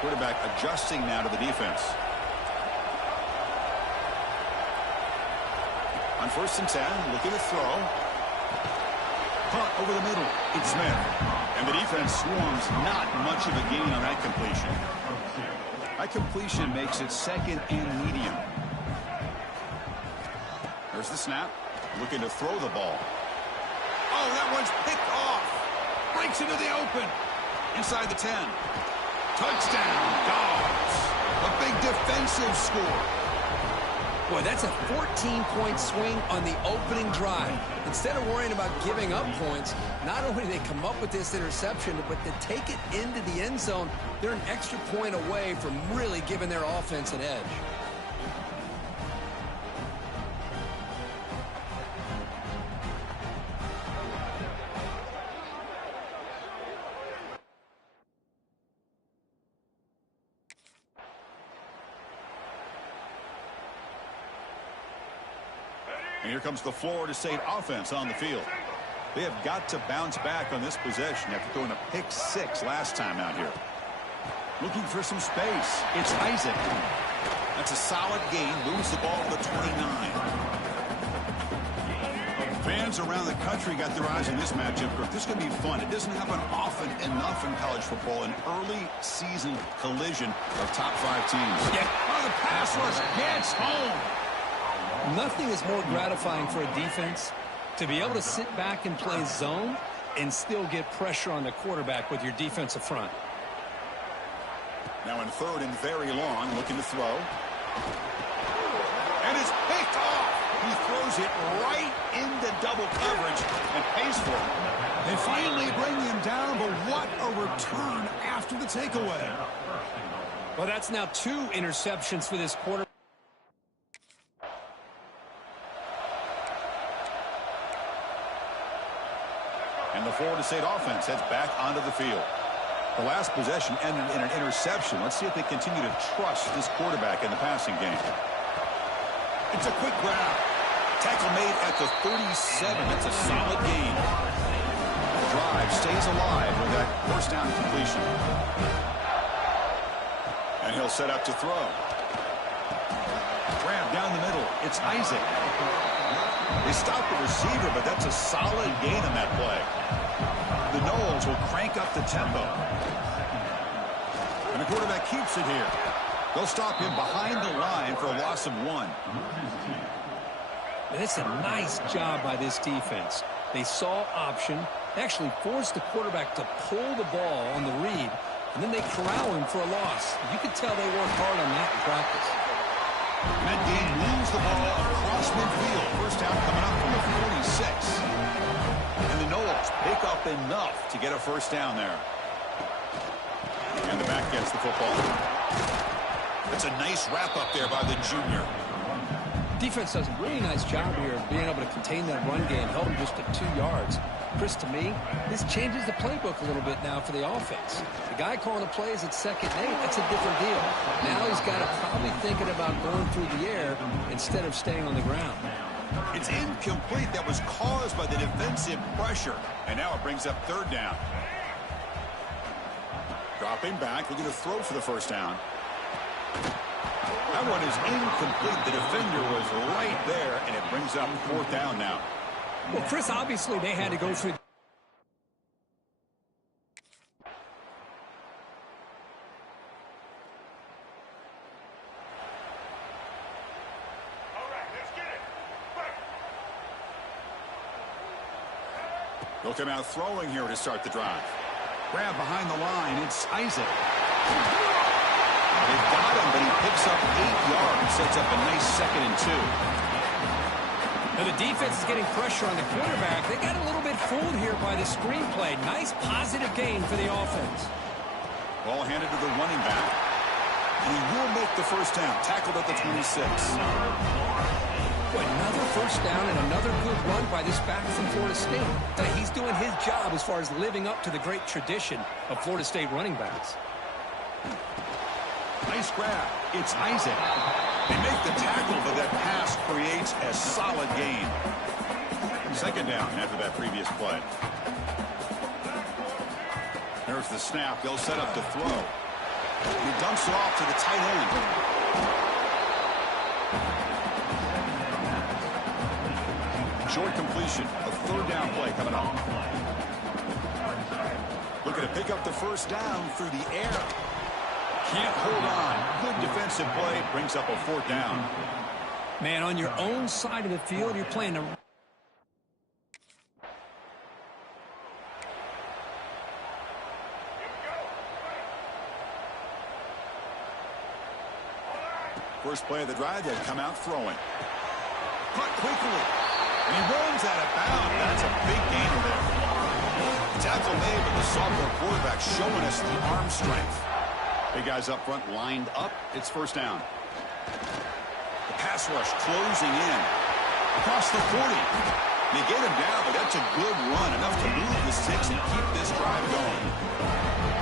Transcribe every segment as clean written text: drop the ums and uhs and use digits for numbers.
Quarterback adjusting now to the defense. On 1st and 10, looking to throw. Punt over the middle. It's Smith. And the defense swarms. Not much of a gain on that completion. That completion makes it 2nd and medium. There's the snap. Looking to throw the ball. Oh, that one's picked off. Breaks into the open. Inside the 10. Touchdown, Dogs. A big defensive score. Boy, that's a 14-point swing on the opening drive. Instead of worrying about giving up points, not only do they come up with this interception, but to take it into the end zone, they're an extra point away from really giving their offense an edge. And here comes the Florida State offense on the field. They have got to bounce back on this possession after throwing a pick-6 last time out here. Looking for some space. It's Isaac. That's a solid gain. Moves the ball to the 29. Fans around the country got their eyes on this matchup. This is going to be fun. It doesn't happen often enough in college football. An early season collision of top 5 teams. Yeah. Oh, the pass rush gets home. Nothing is more gratifying for a defense to be able to sit back and play zone and still get pressure on the quarterback with your defensive front. Now in 3rd and very long, looking to throw. And it's picked off. He throws it right into double coverage and pays for it. They finally bring him down, but what a return after the takeaway. Well, that's now 2 interceptions for this quarterback. And the Florida State offense heads back onto the field. The last possession ended in an interception. Let's see if they continue to trust this quarterback in the passing game. It's a quick grab. Tackle made at the 37. It's a solid gain. The drive stays alive with that 1st down completion. And he'll set up to throw. Grab down the middle. It's Isaac. They stop the receiver, but that's a solid gain on that play. The Noles will crank up the tempo. And the quarterback keeps it here. They'll stop him behind the line for a loss of 1. It's a nice job by this defense. They saw option, actually forced the quarterback to pull the ball on the read, and then they corral him for a loss. You could tell they worked hard on that in practice. That game moves the ball across midfield. 1st down coming up from the 46. And the Noles pick up enough to get a 1st down there. And the back gets the football. That's a nice wrap up there by the junior. Defense does a really nice job here of being able to contain that run game, held him just at 2 yards. Chris, to me, this changes the playbook a little bit now for the offense. The guy calling the plays at 2nd and 8, that's a different deal. Now he's got to probably thinking about going through the air instead of staying on the ground. It's incomplete. That was caused by the defensive pressure. And now it brings up 3rd down. Dropping back, looking to throw for the 1st down. That one is incomplete. The defender was right there, and it brings up 4th down now. Well, Chris, obviously they had to go through. They'll come out throwing here to start the drive. Grab behind the line. It's Isaac. They've got him, but he picks up 8 yards. Sets up a nice 2nd and 2. Now the defense is getting pressure on the quarterback. They got a little bit fooled here by the screenplay. Nice positive gain for the offense. Ball handed to the running back. And he will make the 1st down. Tackled at the 26. Another 1st down and another good run by this back from Florida State. He's doing his job as far as living up to the great tradition of Florida State running backs. Nice grab. It's Isaac. They make the tackle, but that pass creates a solid gain. Second down after that previous play. There's the snap. They'll set up the throw. He dumps it off to the tight end. Short completion. A third down play coming up. Looking to pick up the first down through the air. Can't hold on. Good defensive play. Brings up a fourth down. Man, on your own side of the field, you're playing a... First play of the drive, they come out throwing. Cut quickly. And he runs out of bounds. That's a big gainer there. Tackle made, but the sophomore quarterback showing us the arm strength. Big guys up front lined up. It's first down. The pass rush closing in. Across the 40. They get him down, but that's a good run. Enough to move the sticks and keep this drive going.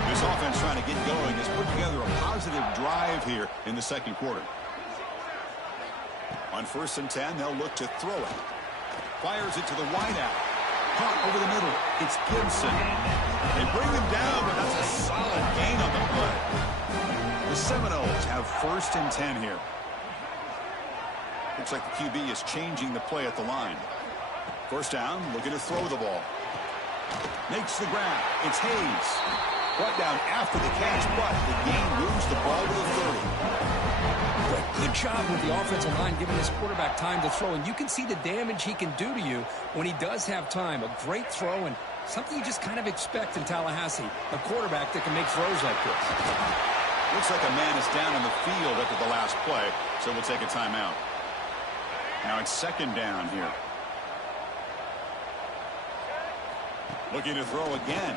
This offense trying to get going has put together a positive drive here in the second quarter. On 1st and 10, they'll look to throw it. Fires it to the wideout. Caught over the middle. It's Gibson. They bring him down, but that's a solid gain on the play. The Seminoles have 1st and 10 here. Looks like the QB is changing the play at the line. First down, looking to throw the ball. Makes the grab. It's Hayes. Brought down after the catch, but the gain moves the ball to the 30. Good job with the offensive line giving this quarterback time to throw, and you can see the damage he can do to you when he does have time. A great throw and something you just kind of expect in Tallahassee, a quarterback that can make throws like this. Looks like a man is down in the field after the last play, so we'll take a timeout. Now it's second down here. Looking to throw again.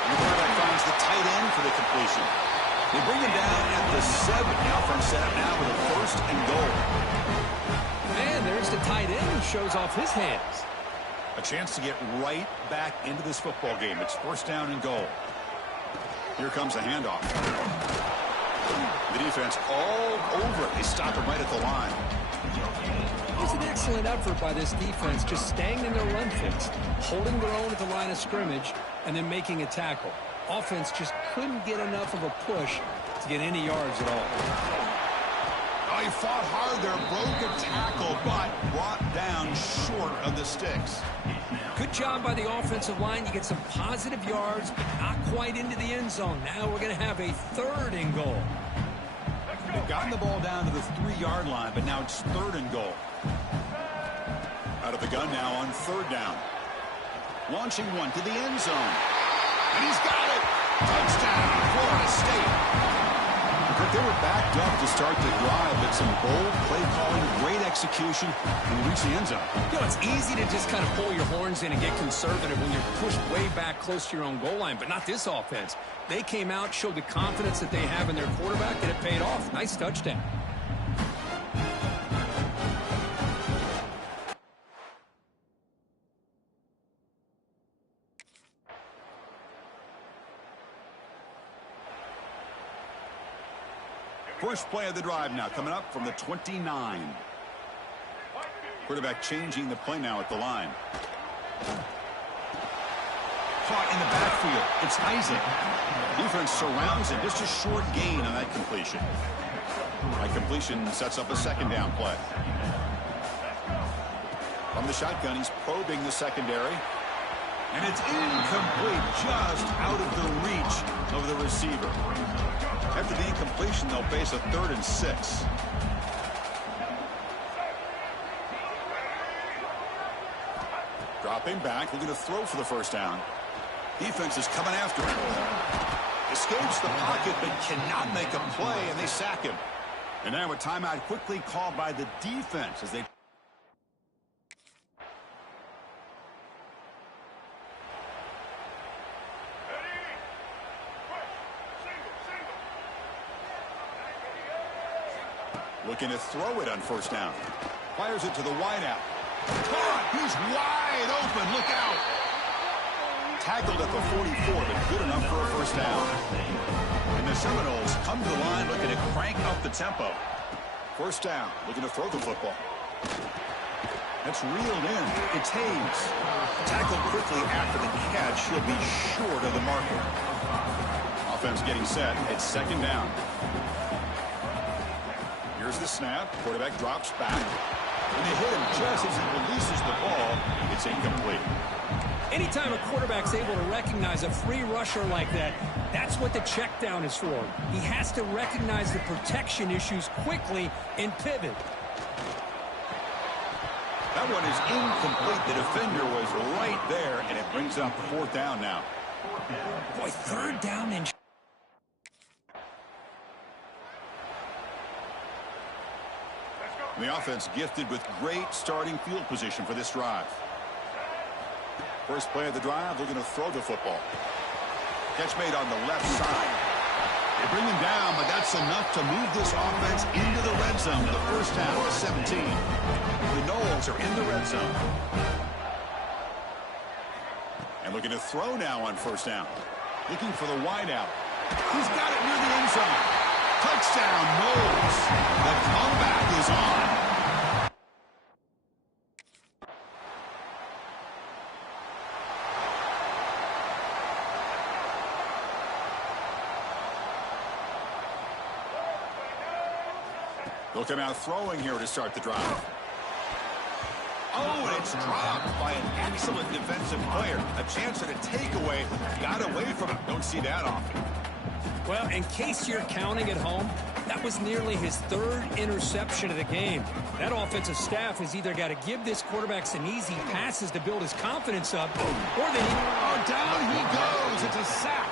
And the quarterback finds the tight end for the completion. They bring him down at the 7. The offense set up now with a 1st and goal. And there's the tight end who shows off his hands. A chance to get right back into this football game. It's 1st down and goal. Here comes the handoff. The defense all over it. They stop him right at the line. It was an excellent effort by this defense, just staying in their run fix, holding their own at the line of scrimmage, and then making a tackle. Offense just couldn't get enough of a push to get any yards at all. Oh, he fought hard there, broke a tackle, but brought down short of the sticks. Good job by the offensive line. You get some positive yards, but not quite into the end zone. Now we're going to have a 3rd and goal. They've gotten the ball down to the 3-yard line, but now it's 3rd and goal. Out of the gun now on 3rd down. Launching one to the end zone. And he's got it. Touchdown, Florida State. They were backed up to start the drive, but some bold play calling, great execution, and they reach the end zone. You know, it's easy to just kind of pull your horns in and get conservative when you're pushed way back close to your own goal line, but not this offense. They came out, showed the confidence that they have in their quarterback, and it paid off. Nice touchdown. First play of the drive now coming up from the 29. Quarterback changing the play now at the line. Caught in the backfield. It's Isaac. Defense surrounds him. Just a short gain on that completion. That completion sets up a 2nd down play. From the shotgun, he's probing the secondary. And it's incomplete, just out of the reach of the receiver. After the incompletion, they'll face a 3rd and 6. Dropping back, looking to throw for the first down. Defense is coming after him. Escapes the pocket, but cannot make a play, and they sack him. And now a timeout quickly called by the defense as they... Looking to throw it on first down. Fires it to the wideout. Caught! He's wide open. Look out! Tackled at the 44, but good enough for a first down. the Seminoles come to the line looking to crank up the tempo. First down, looking to throw the football. That's reeled in. It's Hayes. Tackled quickly after the catch. He'll be short of the marker. Offense getting set. It's second down. Here's the snap. Quarterback drops back. And they hit him just as he releases the ball. It's incomplete. Anytime a quarterback's able to recognize a free rusher like that, that's what the check down is for. He has to recognize the protection issues quickly and pivot. That one is incomplete. The defender was right there, and it brings up fourth down now. Boy, third down and... The offense gifted with great starting field position for this drive. First play of the drive, they're going to throw the football. Catch made on the left side. They bring him down, but that's enough to move this offense into the red zone. The first down to 17. The Noles are in the red zone. And looking to throw now on first down. Looking for the wideout. He's got it near the end zone. Touchdown, Noles. The comeback is on. They'll come out throwing here to start the drive. Oh, and it's dropped by an excellent defensive player. A chance at a takeaway. Got away from him. Don't see that often. Well, in case you're counting at home, that was nearly his third interception of the game. That offensive staff has either got to give this quarterback some easy passes to build his confidence up, or they need... Oh, down he goes. It's a sack.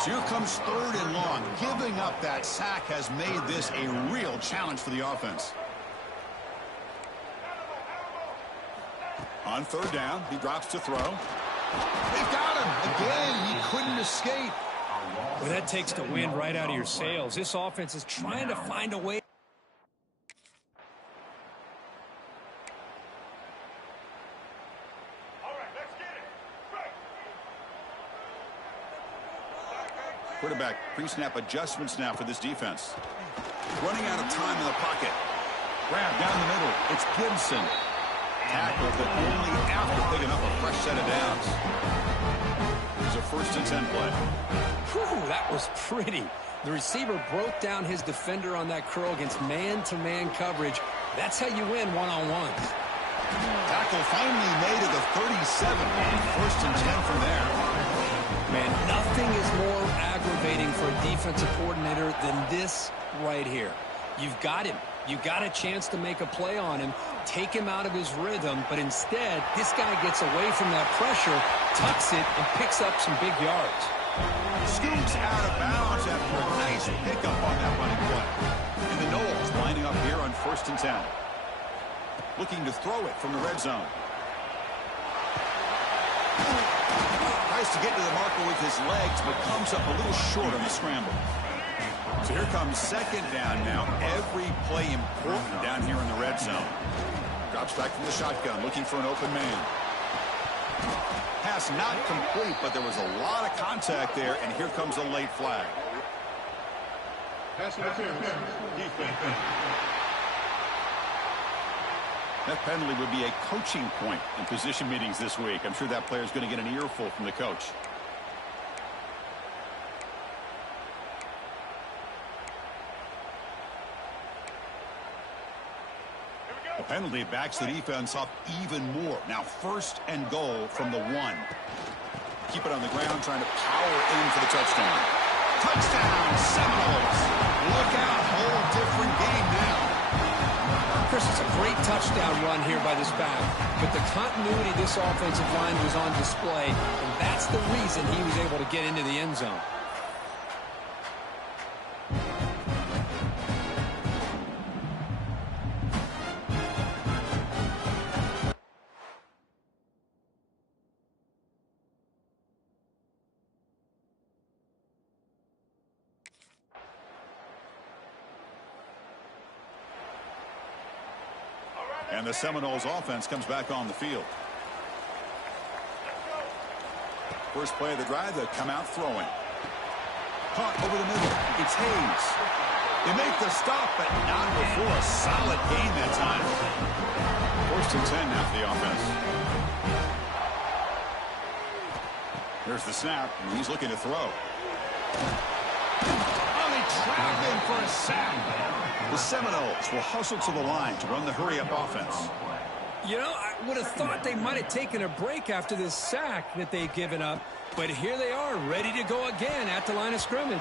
So here comes third and long. Giving up that sack has made this a real challenge for the offense. On third down, he drops to throw. They've got him. Again, he couldn't escape. Well, that takes the wind right out of your sails. This offense is trying to find a way. Quarterback pre-snap adjustments now for this defense. Running out of time in the pocket. Grab down the middle. It's Gibson. Tackled, but only after picking up a fresh set of downs. There's a 1st and 10 play. Whew, that was pretty. The receiver broke down his defender on that curl against man-to-man coverage. That's how you win one-on-ones. Tackle finally made at the 37. 1st and 10 from there. Man, nothing is more aggravating for a defensive coordinator than this right here. You've got him. You've got a chance to make a play on him, take him out of his rhythm, but instead, this guy gets away from that pressure, tucks it, and picks up some big yards. Scoops out of bounds after a nice pickup on that running play. And the Noles lining up here on 1st and 10. Looking to throw it from the red zone. Tries to get to the marker with his legs, but comes up a little short on the scramble. So here comes second down now. Every play important down here in the red zone. Drops back from the shotgun, looking for an open man. Pass not complete, but there was a lot of contact there, and here comes a late flag. Pass interference. Defense. That penalty would be a coaching point in position meetings this week. I'm sure that player is going to get an earful from the coach. The penalty backs the defense up even more. Now 1st and goal from the 1. Keep it on the ground, trying to power in for the touchdown. Touchdown, Seminoles. Look out, whole different game now. Chris, it's a great touchdown run here by this back, but the continuity of this offensive line was on display, and that's the reason he was able to get into the end zone. And the Seminoles offense comes back on the field. First play of the drive, they come out throwing. caught over the middle. It's Hayes. They make the stop, but not before a solid gain that time. 1st and 10 now for the offense. Here's the snap, and he's looking to throw. Oh, they trap him for a sack. The Seminoles will hustle to the line to run the hurry-up offense. You know, I would have thought they might have taken a break after this sack that they've given up. But here they are, ready to go again at the line of scrimmage.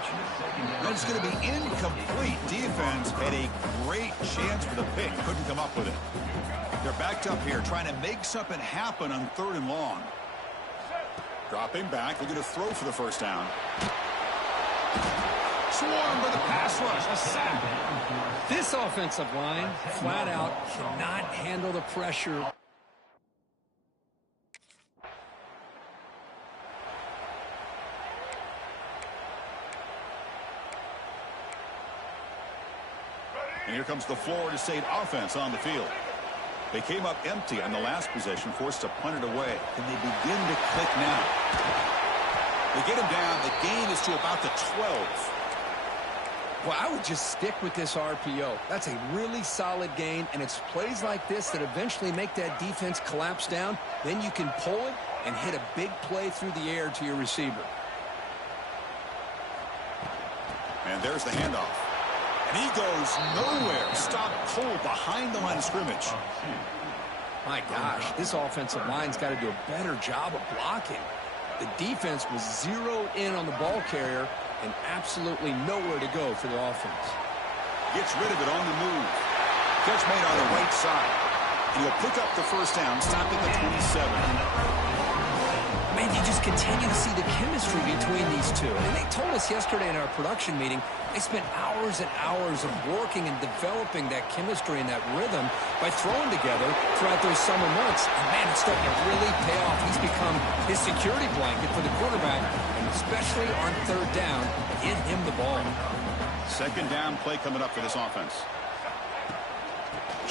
That's going to be incomplete. Defense had a great chance for the pick. Couldn't come up with it. They're backed up here, trying to make something happen on 3rd and long. Dropping back, looking to throw for the 1st down. Swarmed by the pass rush. A sack. This offensive line, flat out, cannot handle the pressure. And here comes the Florida State offense on the field. They came up empty on the last possession, forced to punt it away. Can they begin to click now? They get him down. The gain is to about the 12. Well, I would just stick with this RPO. That's a really solid gain, and it's plays like this that eventually make that defense collapse down. Then you can pull it and hit a big play through the air to your receiver. And there's the handoff. And he goes nowhere. Stop cold behind the line of scrimmage. My gosh, this offensive line's got to do a better job of blocking. The defense was zeroed in on the ball carrier and absolutely nowhere to go for the offense. Gets rid of it on the move. Catch made on the right side. And he'll pick up the 1st down, stopping the 27. Man, you just continue to see the chemistry between these two. And they told us yesterday in our production meeting, they spent hours and hours of working and developing that chemistry and that rhythm by throwing together throughout those summer months. And man, it's starting to really pay off. He's become his security blanket for the quarterback, and especially on 3rd down, get him the ball. 2nd down play coming up for this offense.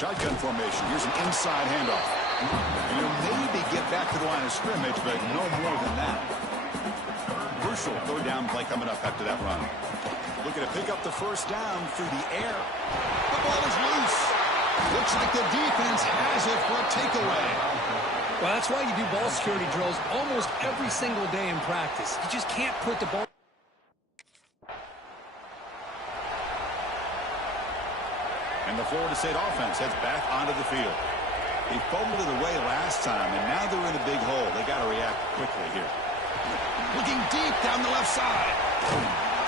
Shotgun formation. Here's an inside handoff. And you'll maybe get back to the line of scrimmage, but no more than that. Crucial 3rd down play coming up after that run. Looking to pick up the 1st down through the air. The ball is loose. Looks like the defense has it for a takeaway. Well, that's why you do ball security drills almost every single day in practice. You just can't put the ball. And the Florida State offense heads back onto the field. They fumbled it away last time, and now they're in a big hole. They got to react quickly here. Looking deep down the left side.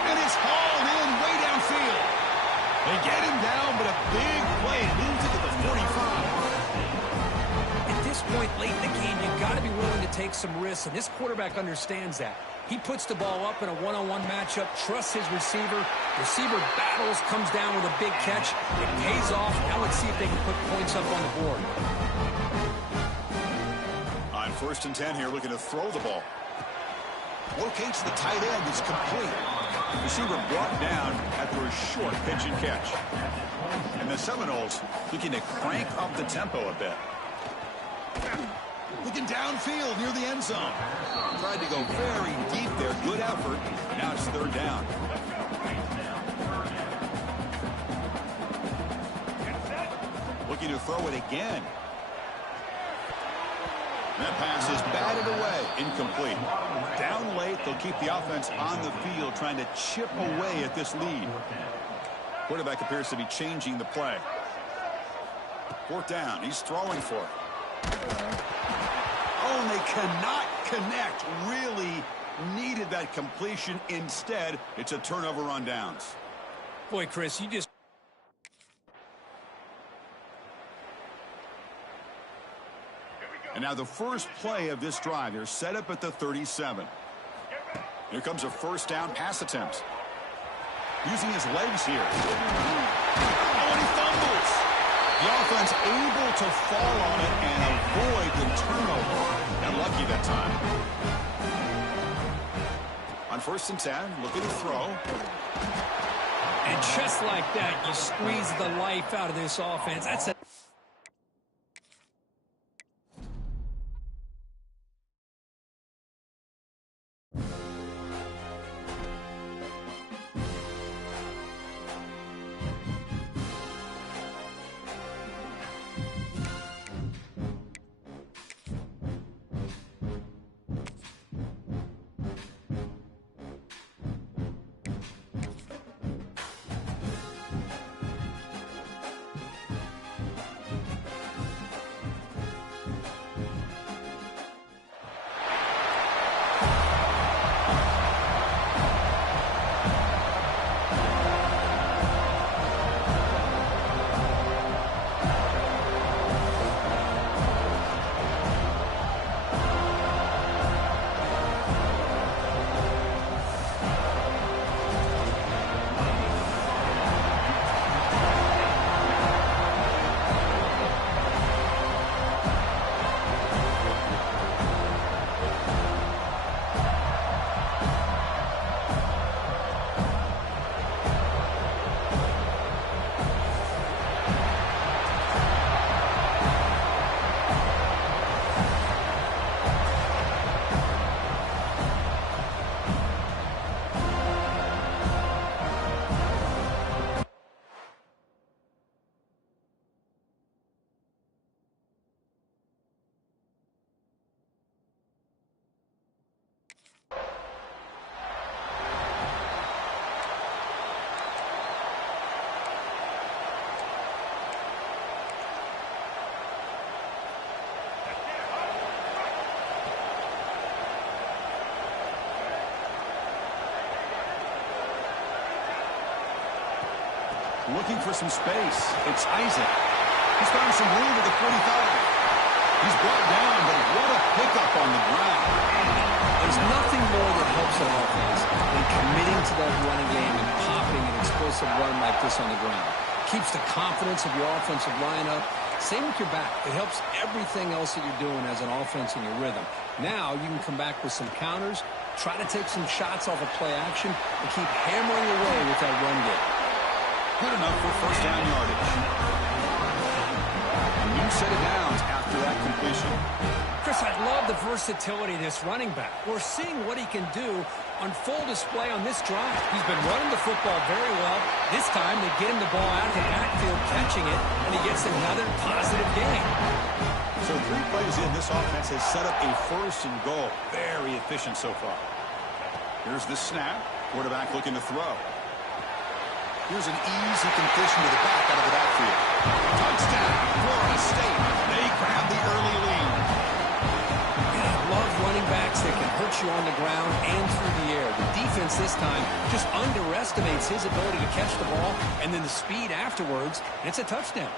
And it's hauled in way downfield. They get him down, but a big play moves it to the 45. At this point late in the game, you've got to be willing to take some risks, and this quarterback understands that. He puts the ball up in a one-on-one matchup, trusts his receiver. Receiver battles, comes down with a big catch. It pays off. Now let's see if they can put points up on the board. On 1st and 10 here, looking to throw the ball. Locates the tight end. It's complete. Receiver brought down after a short pitch and catch. And the Seminoles looking to crank up the tempo a bit. Looking downfield near the end zone. Tried to go very deep there. Good effort. Now it's 3rd down. Looking to throw it again. That pass is batted away. Incomplete. Down late, they'll keep the offense on the field, trying to chip away at this lead. Quarterback appears to be changing the play. 4th down. He's throwing for it. Oh, and they cannot connect. Really needed that completion. Instead, it's a turnover on downs. Boy, Chris, you just... And now the first play of this drive. They're set up at the 37. Here comes a 1st down pass attempt. Using his legs here. Oh, and he fumbles. The offense able to fall on it and avoid the turnover. And lucky that time. On 1st and 10, looking to throw. And just like that, you squeeze the life out of this offense. That's a... Looking for some space. It's Isaac. He's found some room at the 45. He's brought down, but what a pickup on the ground. There's nothing more that helps an offense than committing to that running game and popping an explosive run like this on the ground. Keeps the confidence of your offensive line up. Same with your back. It helps everything else that you're doing as an offense in your rhythm. Now you can come back with some counters, try to take some shots off of play action, and keep hammering away with that run game. Good enough for first down yardage. A new set of downs after that completion. Chris, I love the versatility of this running back. We're seeing what he can do on full display on this drive. He's been running the football very well. This time they get him the ball out of the backfield, catching it, and he gets another positive gain. So 3 plays in, this offense has set up a first and goal. Very efficient so far. Here's the snap. Quarterback looking to throw. Here's an easy completion to the back out of the backfield. Touchdown, Florida State. They grab the early lead. Love running backs that can hurt you on the ground and through the air. The defense this time just underestimates his ability to catch the ball and then the speed afterwards, and it's a touchdown.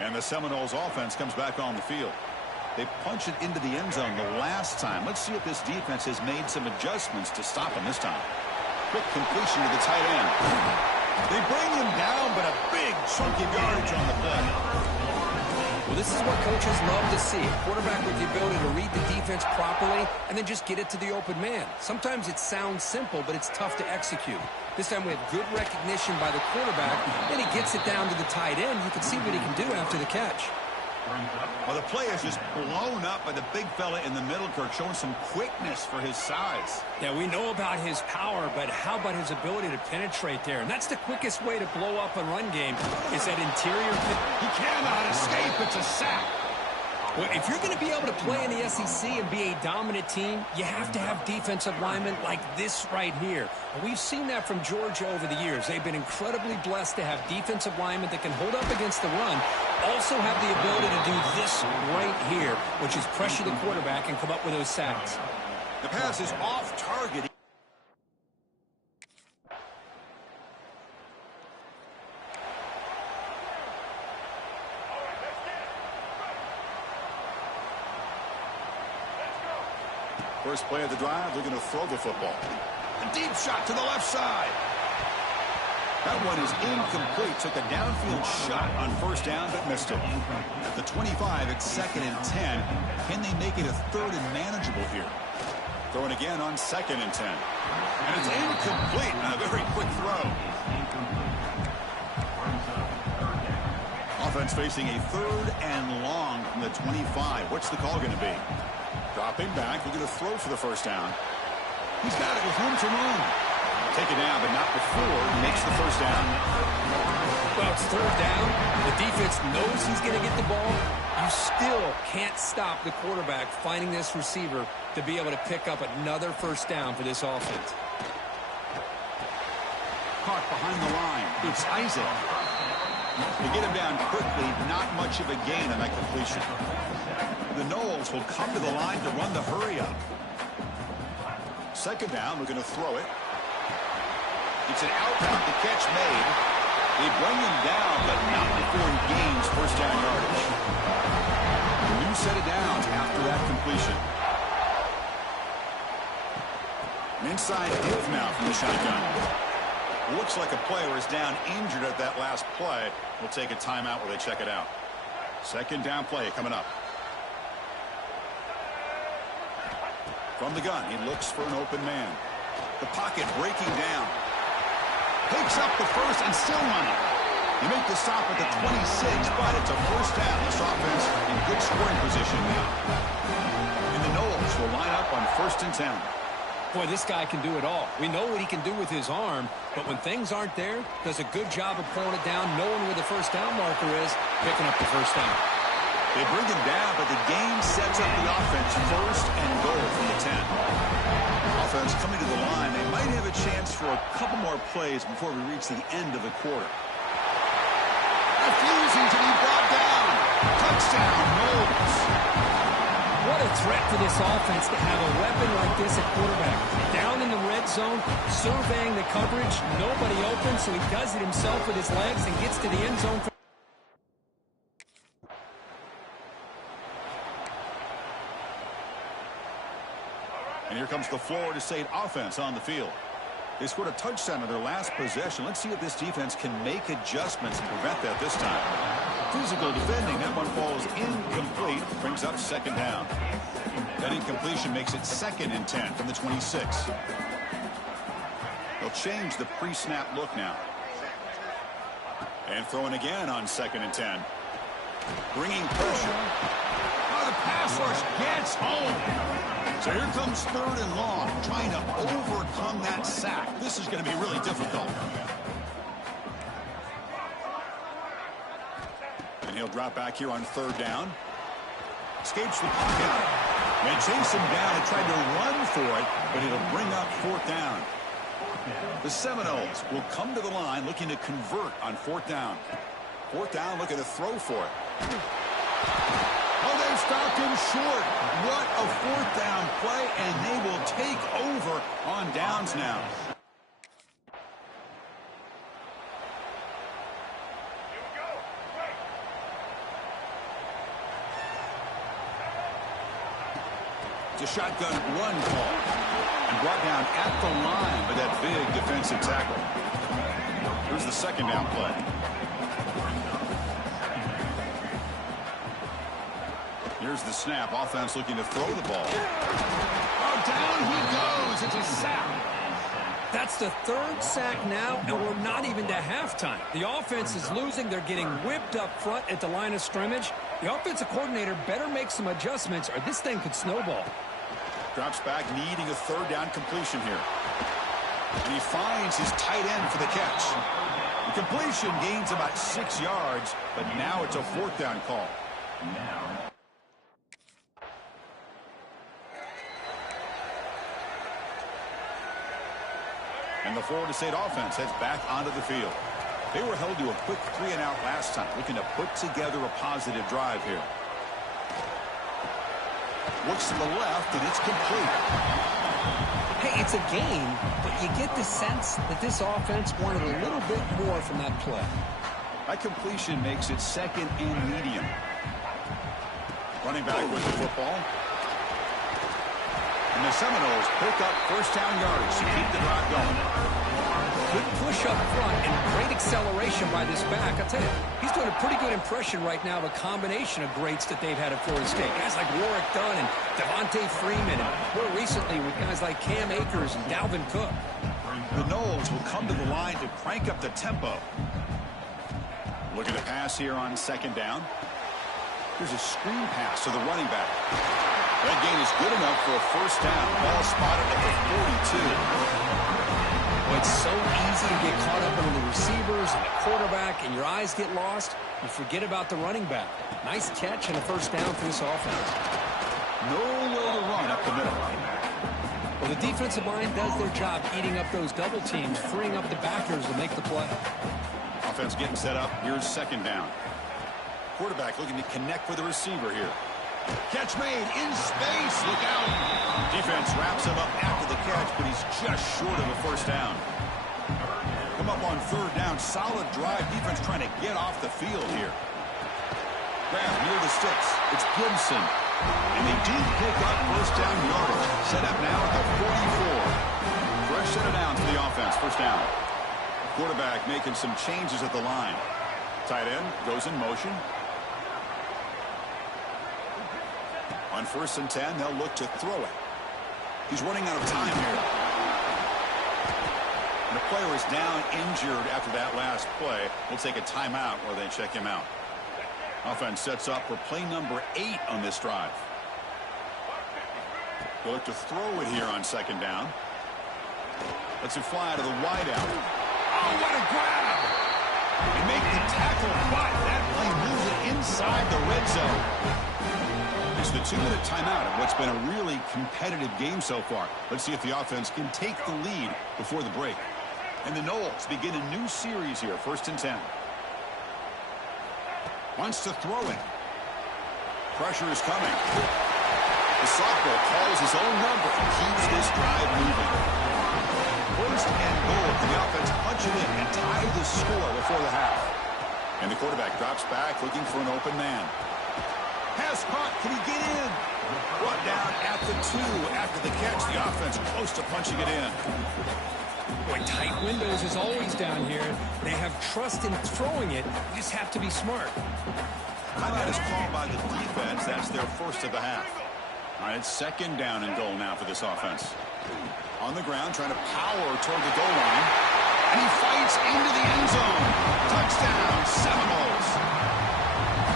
And the Seminoles offense comes back on the field. They punch it into the end zone the last time. Let's see if this defense has made some adjustments to stop him this time. Quick completion to the tight end. They bring him down, but a big chunk of yardage on the play. Well, this is what coaches love to see. A quarterback with the ability to read the defense properly and then just get it to the open man. Sometimes it sounds simple, but it's tough to execute. This time we have good recognition by the quarterback, and he gets it down to the tight end. You can see what he can do after the catch. Well, the play is just blown up by the big fella in the middle, Kirk, showing some quickness for his size. Yeah, we know about his power, but how about his ability to penetrate there? And that's the quickest way to blow up a run game is that interior. He cannot escape. It's a sack. Well, if you're going to be able to play in the SEC and be a dominant team, you have to have defensive linemen like this right here. And we've seen that from Georgia over the years. They've been incredibly blessed to have defensive linemen that can hold up against the run, also have the ability to do this right here, which is pressure the quarterback and come up with those sacks. The pass is off target. First play of the drive, looking to throw the football. A deep shot to the left side. That one is incomplete. Took a downfield shot on first down, but missed it. At the 25, it's 2nd and 10. Can they make it a 3rd and manageable here? Throwing again on 2nd and 10. And it's incomplete. A very quick throw. Offense facing a 3rd and long from the 25. What's the call going to be? Dropping back, looking to throw for the first down. He's got it with room to run. Take it down, but not before he makes the first down. Well, it's 3rd down. The defense knows he's going to get the ball. You still can't stop the quarterback finding this receiver to be able to pick up another first down for this offense. Caught behind the line. It's Isaac. To get him down quickly, not much of a gain on that completion. The Noles will come to the line to run the hurry up. 2nd down, we're going to throw it. It's an outbound, the catch made. They bring him down, but not before he gains first down yardage. A new set of downs after that completion. An inside give now from the shotgun. Looks like a player is down injured at that last play. We'll take a timeout while they check it out. 2nd down play coming up. From the gun, he looks for an open man. The pocket breaking down. Picks up the first and still running. You make the stop at the 26, but it's a first down. This offense in good scoring position now. And the Noles will line up on 1st and 10. Boy, this guy can do it all. We know what he can do with his arm, but when things aren't there, does a good job of pulling it down, knowing where the first down marker is, picking up the first down. They bring him down, but the game sets up the offense first and goal from the 10. Offense coming to the line. They might have a chance for a couple more plays before we reach the end of the quarter. Refusing to be brought down. Touchdown, Knowles. What a threat for this offense to have a weapon like this at quarterback. Down in the red zone, surveying the coverage, nobody open, so he does it himself with his legs and gets to the end zone. And here comes the Florida State offense on the field. They scored a touchdown in their last possession. Let's see if this defense can make adjustments and prevent that this time. Physical defending. That one falls incomplete. Brings up second down. That incompletion makes it 2nd and 10 from the 26. They'll change the pre-snap look now. And throwing again on 2nd and 10. Bringing pressure. Oh, the pass rush gets home. So here comes 3rd and long, trying to overcome that sack. This is going to be really difficult. And he'll drop back here on 3rd down. Escapes the pocket. They chase him down and tried to run for it, but it'll bring up 4th down. The Seminoles will come to the line looking to convert on 4th down. 4th down, looking to throw for it. Oh, they stopped him short. What a 4th down play, and they will take over on downs now. It's a shotgun run call. And brought down at the line by that big defensive tackle. Here's the 2nd down play. Here's the snap. Offense looking to throw the ball. Oh, down he goes. It's a sack. That's the 3rd sack now, and we're not even to halftime. The offense is losing. They're getting whipped up front at the line of scrimmage. The offensive coordinator better make some adjustments, or this thing could snowball. Drops back, needing a 3rd down completion here. And he finds his tight end for the catch. The completion gains about 6 yards, but now it's a 4th down call. And the Florida State offense heads back onto the field. They were held to a quick 3-and-out last time, looking to put together a positive drive here. Looks to the left, and it's complete. Hey, it's a game, but you get the sense that this offense wanted a little bit more from that play. That completion makes it 2nd and medium. Running back with the football. And the Seminoles pick up 1st down yards to keep the drive going. Good push up front and great acceleration by this back. I'll tell you, he's doing a pretty good impression right now of a combination of greats that they've had at Florida State. Guys like Warwick Dunn and Devontae Freeman, and more recently with guys like Cam Akers and Dalvin Cook. The Noles will come to the line to crank up the tempo. Looking to pass here on 2nd down. Here's a screen pass to the running back. That gain is good enough for a 1st down. Ball spotted at the 42. Well, it's so easy to get caught up under the receivers and the quarterback, and your eyes get lost. You forget about the running back. Nice catch and a 1st down for this offense. Nowhere to run up the middle. Well, the defensive line does their job eating up those double teams, freeing up the backers to make the play. Offense getting set up. Here's 2nd down. Quarterback looking to connect with the receiver here. Catch made in space. Look out. Defense wraps him up after the catch, but he's just short of a 1st down. Come up on 3rd down. Solid drive. Defense trying to get off the field here. Grab near the sticks. It's Gibson. And they do pick up 1st down yardage. Set up now at the 44. Fresh set of downs for the offense. 1st down. Quarterback making some changes at the line. Tight end goes in motion. On 1st and 10, they'll look to throw it. He's running out of time here. And the player is down injured after that last play. We'll take a timeout while they check him out. Offense sets up for play number 8 on this drive. They'll look to throw it here on 2nd down. Lets it fly out of the wideout. Oh, what a grab! They make the tackle, but that play moves it inside the red zone. It's the 2-minute timeout of what's been a really competitive game so far. Let's see if the offense can take the lead before the break. And the Knowles begin a new series here, 1st and 10. Wants to throw it. Pressure is coming. The sophomore calls his own number and keeps this drive moving. 1st and goal. Can the offense punch it in and tie the score before the half? And the quarterback drops back looking for an open man. Pass caught. Can he get in? Brought down at the 2 after the catch. The offense close to punching it in. Boy, tight windows is always down here. They have trust in throwing it. You just have to be smart. Timeout is called by the defense. That's their first of the half. All right, it's 2nd down and goal now for this offense. On the ground, trying to power toward the goal line. And he fights into the end zone. Touchdown, Seminoles.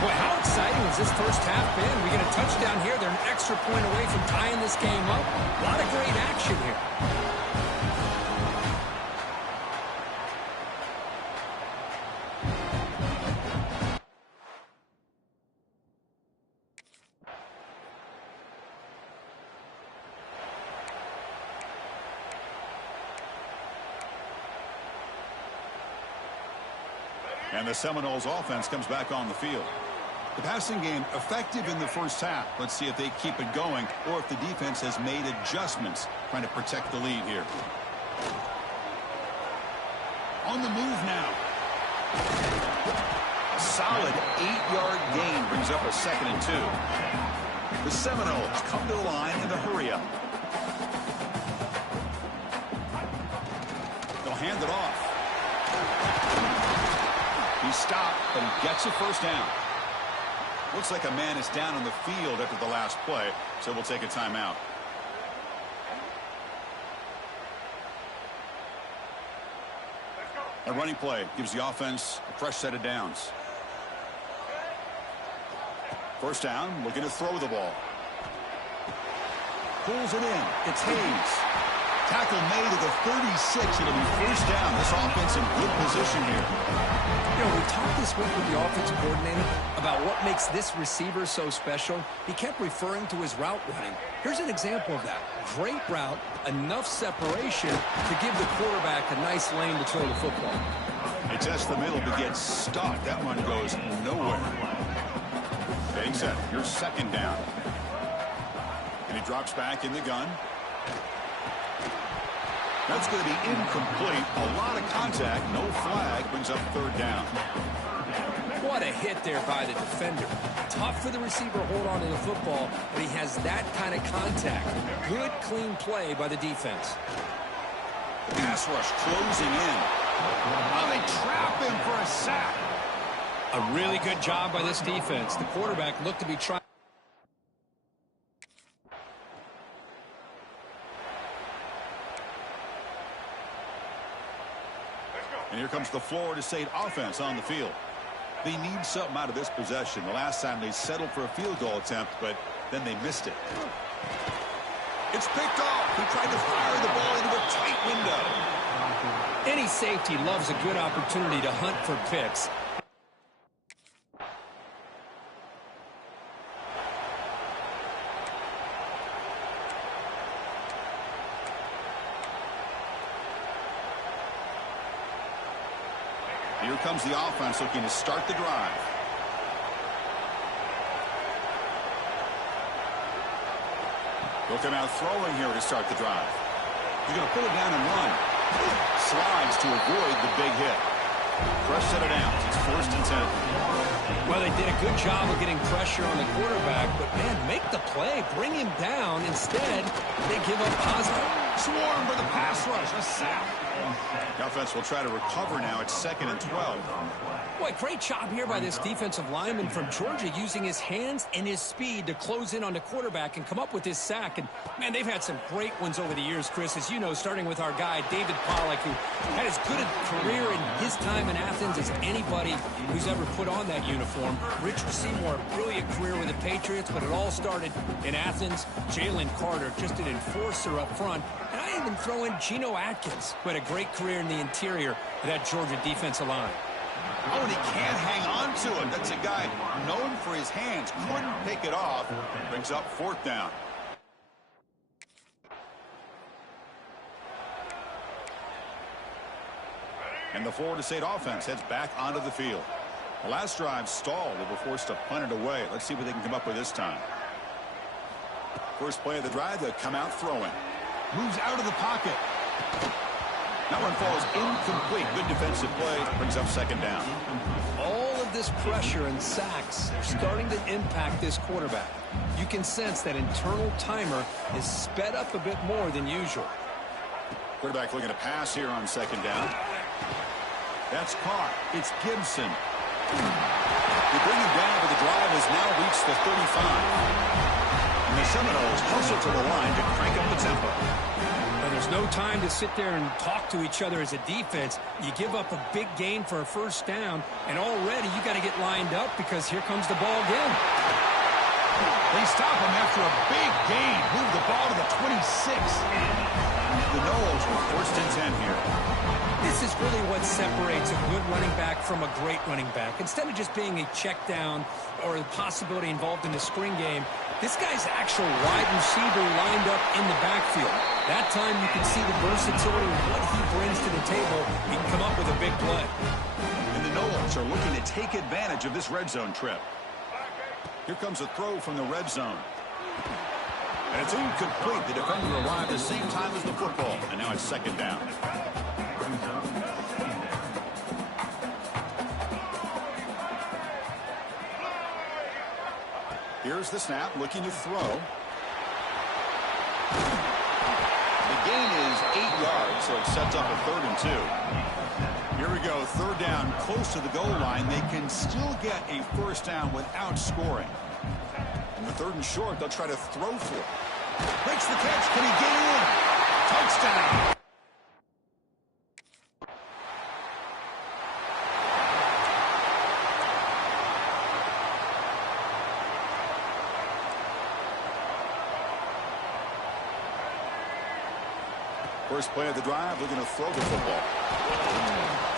Boy, how exciting has this first half been? We get a touchdown here. They're an extra point away from tying this game up. A lot of great action here. And the Seminoles offense comes back on the field. The passing game effective in the first half. Let's see if they keep it going or if the defense has made adjustments trying to protect the lead here. On the move now. A solid 8-yard gain brings up a 2nd and 2. The Seminoles come to the line in the hurry up. They'll hand it off. He stopped, but he gets a first down. Looks like a man is down on the field after the last play, so we'll take a timeout. A running play gives the offense a fresh set of downs. First down, looking to throw the ball. Pulls it in. It's Hayes. Tackle made at the 36. It'll be first down. This offense in good position here. You know, we talked this week with the offensive coordinator about what makes this receiver so special. He kept referring to his route running. Here's an example of that. Great route, enough separation to give the quarterback a nice lane to throw the football. He tests the middle but gets stuck. That one goes nowhere. Getting set. Here's 2nd down. And he drops back in the gun. That's going to be incomplete. A lot of contact. No flag. Brings up 3rd down. What a hit there by the defender. Tough for the receiver to hold on to the football, but he has that kind of contact. Good, clean play by the defense. Pass rush closing in. Oh, they trap him for a sack. A really good job by this defense. The quarterback looked to be trying. And here comes the Florida State offense on the field. They need something out of this possession. The last time they settled for a field goal attempt, but then they missed it. It's picked off. He tried to fire the ball into a tight window. Any safety loves a good opportunity to hunt for picks. Here comes the offense looking to start the drive. They'll come out throwing here to start the drive. He's going to pull it down and run. Slides to avoid the big hit. Fresh set of downs. It's 1st and 10. Well, they did a good job of getting pressure on the quarterback, but, man, make the play. Bring him down. Instead, they give up positive. Swarm for the pass rush. A sack. The offense will try to recover now. It's 2nd and 12. Boy, great job here by this defensive lineman from Georgia using his hands and his speed to close in on the quarterback and come up with this sack. And, man, they've had some great ones over the years, Chris, as you know, starting with our guy, David Pollack, who had as good a career in his time in Athens as anybody who's ever put on that uniform. Richard Seymour, a brilliant career with the Patriots, but it all started in Athens. Jalen Carter, just an enforcer up front. And I even throw in Geno Atkins, who had a great career in the interior of that Georgia defensive line. Oh, and he can't hang on down to it. That's a guy known for his hands. Couldn't pick it off. Brings up 4th down. And the Florida State offense heads back onto the field. The last drive stalled. They were forced to punt it away. Let's see what they can come up with this time. First play of the drive, they'll come out throwing. Moves out of the pocket. That one falls incomplete. Good defensive play. Brings up 2nd down. All of this pressure and sacks are starting to impact this quarterback. You can sense that internal timer is sped up a bit more than usual. Quarterback looking to pass here on 2nd down. That's caught. It's Gibson. They bring him down, but the drive has now reached the 35. And the Seminoles hustle to the line to crank up the tempo. And there's no time to sit there and talk to each other as a defense. You give up a big gain for a 1st down, and already you got to get lined up because here comes the ball again. They stop him after a big gain. Move the ball to the 26. The Noles were 1st and 10 here. This is really what separates a good running back from a great running back. Instead of just being a check down or the possibility involved in the screen game, this guy's actual wide receiver lined up in the backfield. That time you can see the versatility of what he brings to the table. He can come up with a big play. And the Noles are looking to take advantage of this red zone trip. Here comes a throw from the red zone. And it's incomplete. The defender arrived at the same time as the football. And now it's 2nd down. Here's the snap, looking to throw. The gain is 8 yards, so it sets up a 3rd and 2. Here we go, 3rd down, close to the goal line. They can still get a 1st down without scoring. And the 3rd and short, they'll try to throw for it. Breaks the catch, can he get in? Touchdown! First play of the drive, looking to throw the football.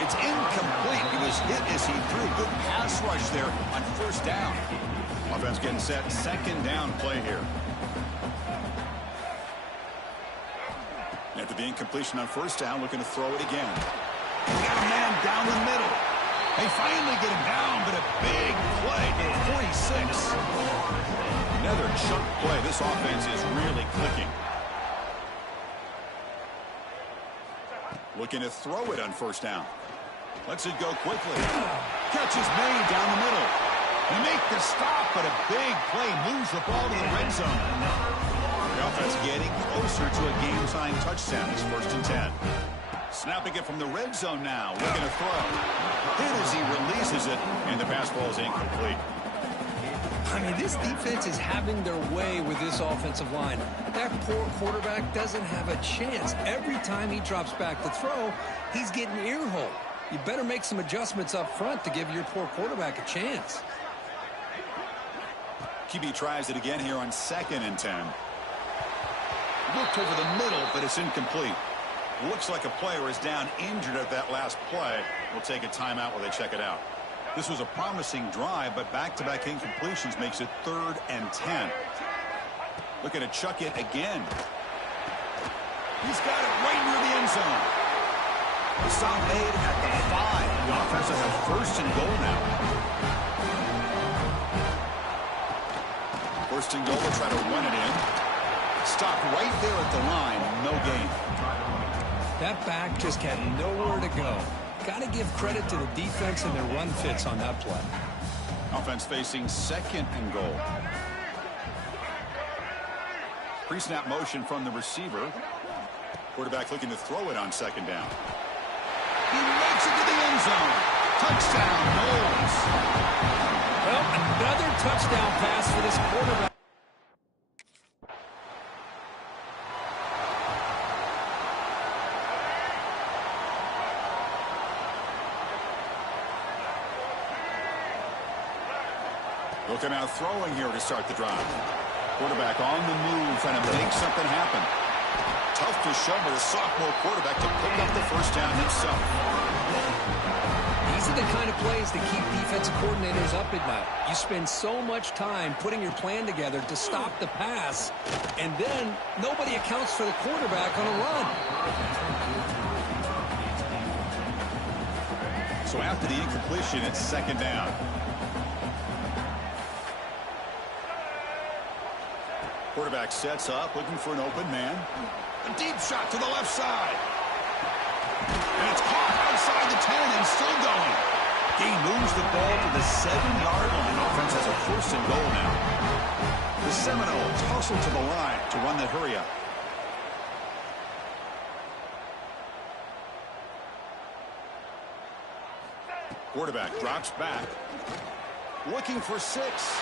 It's incomplete. He was hit as he threw. Good pass rush there on 1st down. Offense getting set. 2nd down play here. After the incompletion on 1st down, looking to throw it again. He got a man down the middle. They finally get him down, but a big play to the 46. Another chunk play. This offense is really clicking. Looking to throw it on 1st down. Lets it go quickly. Catch is made down the middle. They make the stop, but a big play moves the ball to the red zone. The offense getting closer to a game-tying touchdown. It's 1st and 10. Snapping it from the red zone now. Looking to throw. Hit as he releases it, and the pass ball is incomplete. I mean, this defense is having their way with this offensive line. That poor quarterback doesn't have a chance. Every time he drops back to throw, he's getting ear-hole. You better make some adjustments up front to give your poor quarterback a chance. QB tries it again here on 2nd and 10. Looked over the middle, but it's incomplete. Looks like a player is down injured at that last play. We'll take a timeout while they check it out. This was a promising drive, but back-to-back incompletions makes it 3rd and 10. Looking to chuck it again. He's got it right near the end zone. The stop made at the 5. The offense will have 1st and goal now. 1st and goal, will try to run it in. Stopped right there at the line. No gain. That back just had nowhere to go. Got to give credit to the defense and their run fits on that play. Offense facing 2nd and goal. Pre-snap motion from the receiver. Quarterback looking to throw it on 2nd down. He makes it to the end zone. Touchdown, Noles. Well, another touchdown pass for this quarterback. They'll come out throwing here to start the drive. Quarterback on the move, trying to make something happen. Tough to show, but a sophomore quarterback to pick up the 1st down himself. He's These are the kind of plays that keep defensive coordinators up at night. You spend so much time putting your plan together to stop the pass, and then nobody accounts for the quarterback on a run. So after the incompletion, it's second down. Quarterback sets up, looking for an open man. A deep shot to the left side. And it's caught outside the 10 and still going. He moves the ball to the 7-yard line. Offense has a first and goal now. The Seminoles hustle to the line to run the hurry up. Quarterback drops back. Looking for 6.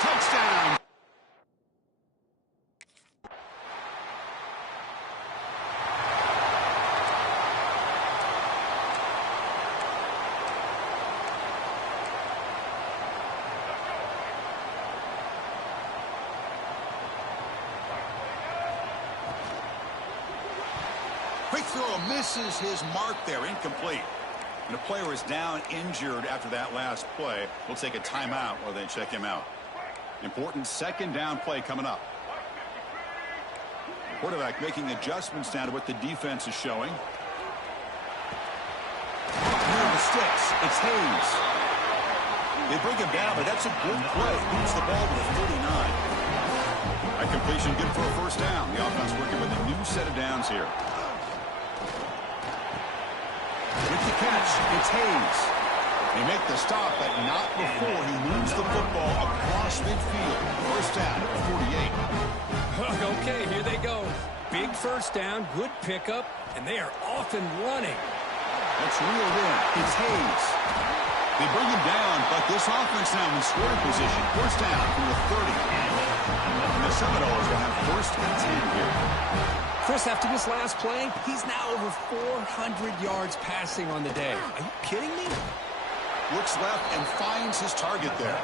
Touchdown. Quick throw misses his mark there, incomplete. And the player is down injured after that last play. We'll take a timeout while they check him out. Important second down play coming up. Quarterback making adjustments down to what the defense is showing. Near the sticks, it's Hayes. They bring him down, but that's a good play. Moves the ball to the 49. That completion good for a first down. The offense working with a new set of downs here. With the catch, it's Hayes. They make the stop, but not before he moves the football across midfield. First down at 48. Okay, here they go. Big first down, good pickup, and they are off and running. That's reeled in. It's Hayes. They bring him down, but this offense now in scoring position. First down from the 30. And the Seminoles will have first and 10 here. Chris, after this last play, he's now over 400 yards passing on the day. Are you kidding me? Looks left and finds his target there.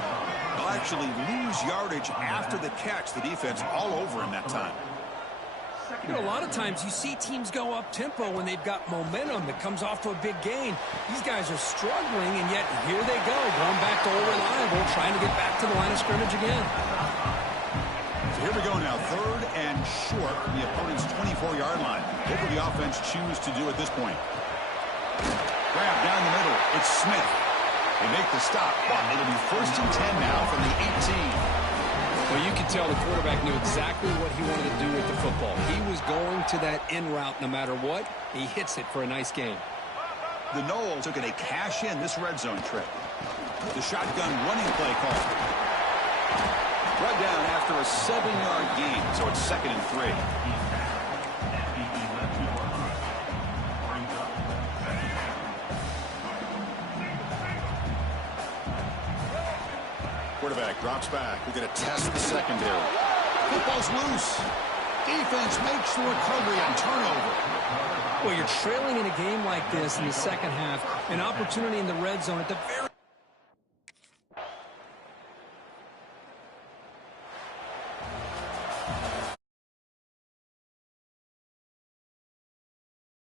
They'll actually lose yardage after the catch. The defense all over him that time. You know, a lot of times you see teams go up-tempo when they've got momentum that comes off to a big gain. These guys are struggling, and yet here they go, going back to old reliable, trying to get back to the line of scrimmage again. So here we go now, third and short from the opponent's 24-yard line. What will the offense choose to do at this point? Grab down the middle. It's Smith. They make the stop, but it'll be first and 10 now from the 18. Well, you can tell the quarterback knew exactly what he wanted to do with the football. He was going to that in route no matter what. He hits it for a nice gain. The Noles are going to cash in this red zone trip. The shotgun running play call. Brought down after a 7-yard gain, so it's second and 3. Quarterback drops back. We're going to test the secondary. Football's loose. Defense makes the recovery on turnover. Well, you're trailing in a game like this in the second half. An opportunity in the red zone at the very